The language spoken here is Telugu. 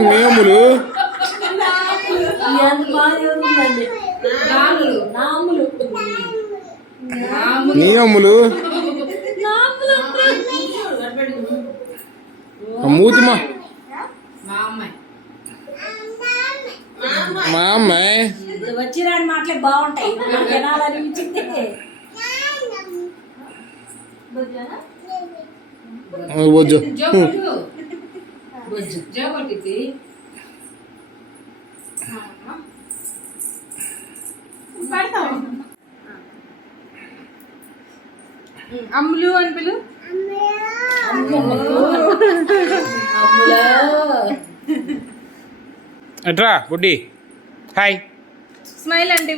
నియములు నియములు మూతి మా అమ్మాయి వచ్చి రాని మాటలే బాగుంటాయి వినాలనిపించింది. వద్దు అమ్ములు అని పిలు. అట్రా బుడ్డి హాయ్ స్మైల్ అంటే